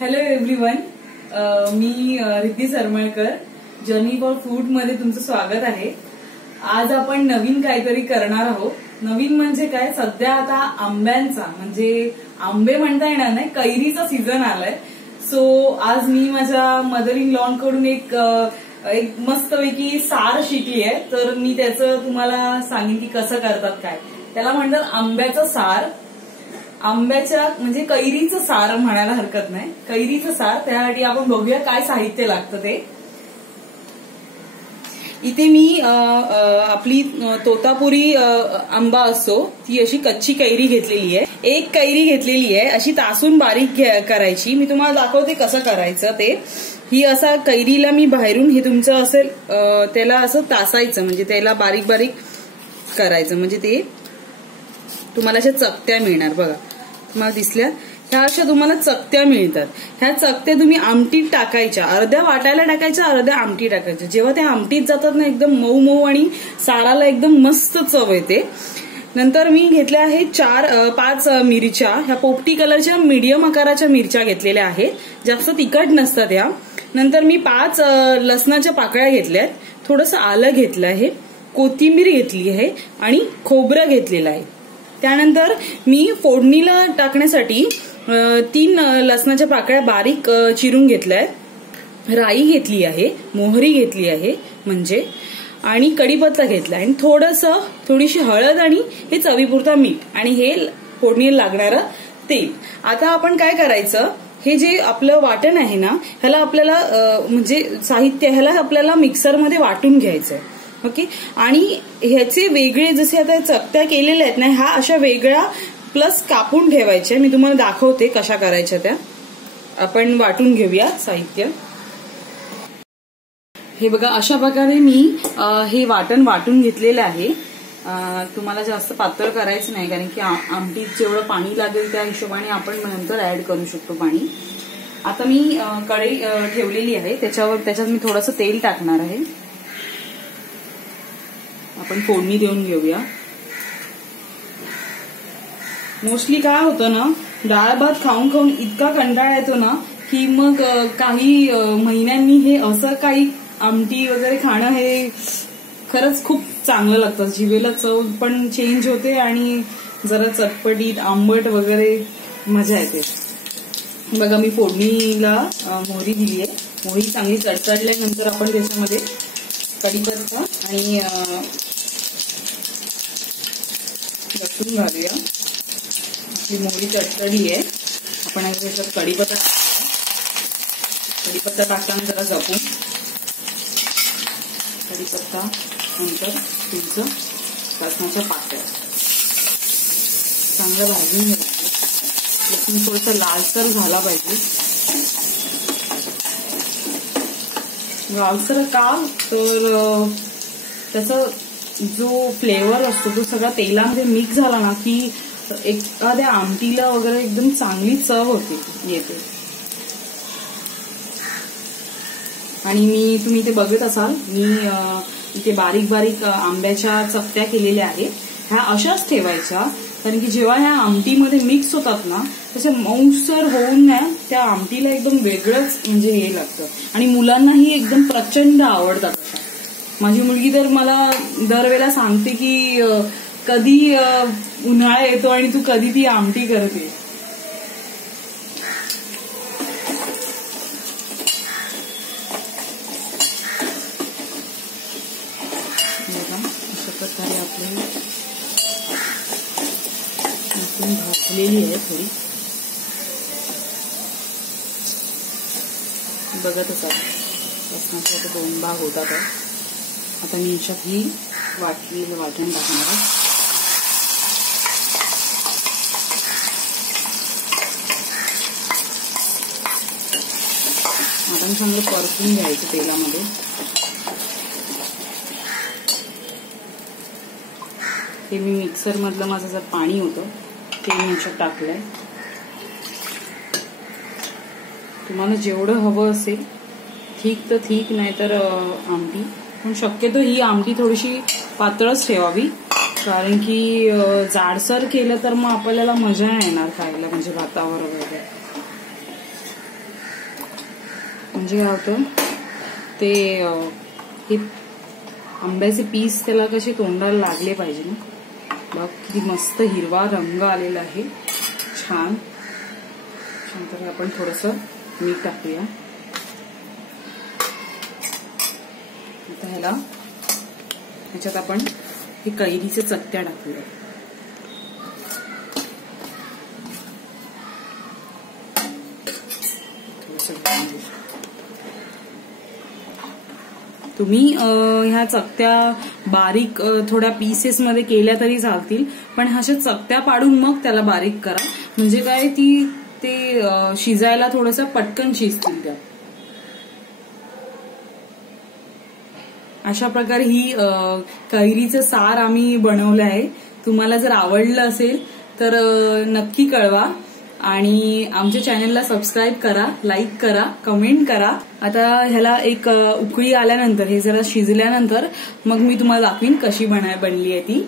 Hello everyone, मी Riddhi Sarmalkar. Journey for food मध्ये तुमचं स्वागत आहे. आज आपण नवीन काहीतरी करणार आहोत. नवीन म्हणजे काय, सध्या आता आंब्यांचा म्हणजे आंबे म्हणता येणार नाही, कैरीचा सीझन आलाय. सो आज मी माझ्या मदर इन लॉ कडून एक मस्तपैकी सार शिकली आहे. तर मी त्याचं तुम्हाला सांगेन की कसं करतात काय. त्याला म्हणतात आंब्याचं सार. आंब्याच्या म्हणजे कैरीचं सार म्हणायला हरकत नाही, कैरीचं सार. त्यासाठी आपण बघूया काय साहित्य लागतं ते. इथे मी आपली तोतापुरी आंबा असतो ती अशी कच्ची कैरी घेतलेली आहे. एक कैरी घेतलेली आहे, अशी तासून बारीक करायची. मी तुम्हाला दाखवते कसं करायचं ते. ही असा कैरीला मी बाहेरून हे तुमचं असेल त्याला असं तासायचं, म्हणजे त्याला बारीक बारीक करायचं, म्हणजे ते तुम्हाला अशा चकत्या मिळणार. बघा तुम्हाला दिसल्या, ह्या अशा तुम्हाला चकत्या मिळतात. ह्या चकत्या तुम्ही आमटीत टाकायच्या, अर्ध्या वाटायला टाकायच्या, अर्ध्या आमटी टाकायच्या. जेव्हा त्या आमटीत जातात ना, एकदम मऊ मऊ आणि साराला एकदम मस्त चव येते. नंतर मी घेतल्या आहेत 4-5 मिरच्या. ह्या पोपटी कलरच्या मीडियम आकाराच्या मिरच्या घेतलेल्या आहेत, जास्त तिखट नसतात ह्या. नंतर मी 5 लसणाच्या पाकळ्या घेतल्यात, थोडंसं आलं घेतलं आहे, कोथिंबीर घेतली आहे आणि खोबरं घेतलेलं आहे. त्यानंतर मी फोडणीला टाकण्यासाठी 3 लसणाच्या पाकळ्या बारीक चिरून घेतल्याय, राई घेतली आहे, मोहरी घेतली आहे म्हणजे, आणि कढीपत्ता घेतला आणि थोडीशी हळद आणि हे चवीपुरता मीठ आणि हे फोडणीला लागणारं तेल. आता आपण काय करायचं, हे जे आपलं वाटण आहे ना, ह्याला आपल्याला म्हणजे साहित्य ह्याला आपल्याला मिक्सरमध्ये वाटून घ्यायचंय. ओके. आणि ह्याचे वेगळे जसे आता चकत्या केलेल्या आहेत ना, ह्या अशा वेगळ्या प्लस कापून ठेवायच्या. मी तुम्हाला दाखवते कशा करायच्या त्या. आपण वाटून घेऊया साहित्य. हे बघा, अशा प्रकारे मी हे वाटण वाटून घेतलेलं आहे. तुम्हाला जास्त पातळ करायचं नाही, कारण की आमटीत जेवढं पाणी लागेल त्या हिशोबाने आपण नंतर ऍड करू शकतो पाणी. आता मी कढई ठेवलेली आहे, त्याच्यात मी थोडंसं तेल टाकणार आहे. आपण फोडणी देऊन घेऊया. मोस्टली काय होतं ना, डाळ भात खाऊन खाऊन इतका कंटाळा येतो ना, की मग काही महिन्यांनी हे असं काही आमटी वगैरे खाणं हे खरंच खूप चांगलं लागतं. जिभेला चव पण चेंज होते आणि जरा चटपटीत आंबट वगैरे मजा येते. बघा, मी फोडणीला मोहरी दिली आहे. मोहरी चांगली चटचटल्यानंतर आपण त्याच्यामध्ये कढीपत्ता आणि लसूण घालूया. आपली मोहरी चटचटली आहे, आपण त्याच्यात कढीपत्ता टाकताना जरा जपून. कढीपत्ता, नंतर तुमचं लसणाच्या पाकळ्या चांगलं भाजून घ्यायचं. लसूण थोडंसं लालसर झाला पाहिजे. लालसर का, तर त्याचा जो फ्लेवर असतो तो सगळा तेलामध्ये मिक्स झाला ना की एखाद्या आमटीला वगैरे एकदम चांगली चव येते. आणि तुम्ही इथे बघत असाल, मी इथे बारीक बारीक आंब्याच्या चकत्या केलेल्या आहेत. ह्या अशाच ठेवायच्या, कारण की जेव्हा ह्या आमटीमध्ये मिक्स होतात ना, तसे मऊसर होऊन ना त्या आमटीला एकदम वेगळंच म्हणजे हे लागतं. आणि मुलांनाही एकदम प्रचंड आवडतात. माझी मुलगी तर मला दरवेळेला सांगते की कधी उन्हाळा येतो आणि तू कधी ती आमटी करते. अशा प्रकारे आपली भाजलेली आहे थोडी. बघत असाल, लसणाचे 2 भाग होतात. आता मी याच्यात ही वाटण टाकणार आहे. वाटण चांगलं परतून घ्यायचं तेलामध्ये. हे मी मिक्सर मधलं माझं जर पाणी होतं ते मी याच्यात टाकलंय. तुम्हाला जेवढं हवं असेल, ठीक तर ठीक, नाही तर आमटी. पण शक्यतो ही आमटी थोडीशी पातळच ठेवावी, कारण की जाडसर केलं तर मग आपल्याला मजा नाही येणार खायला, म्हणजे भातावर वगैरे. म्हणजे काय होतं ते हे आंब्याचे पीस त्याला कसे तोंडाला लागले पाहिजे ना. बघ किती मस्त हिरवा रंग आलेला आहे, छान. नंतर आपण थोडंसं मीठ टाकूया. आता ह्याच्यात आपण हे कैरीचे चकत्या टाकूया. तुम्ही ह्या चकत्या बारीक थोड्या पीसेस मध्ये केल्या तरी चालतील, पण अशा चकत्या पाडून मग त्याला बारीक करा, म्हणजे काय ते शिजायला थोडंसं पटकन शिजतील त्या. अशा प्रकारे ही कैरीचं सार आम्ही बनवलं आहे. तुम्हाला जर आवडलं असेल तर नक्की कळवा आणि आमच्या चॅनलला सबस्क्राईब करा, लाईक करा, कमेंट करा. आता ह्याला एक उकळी आल्यानंतर, हे जरा शिजल्यानंतर मग मी तुम्हाला दाखवीन कशी बनली आहे ती.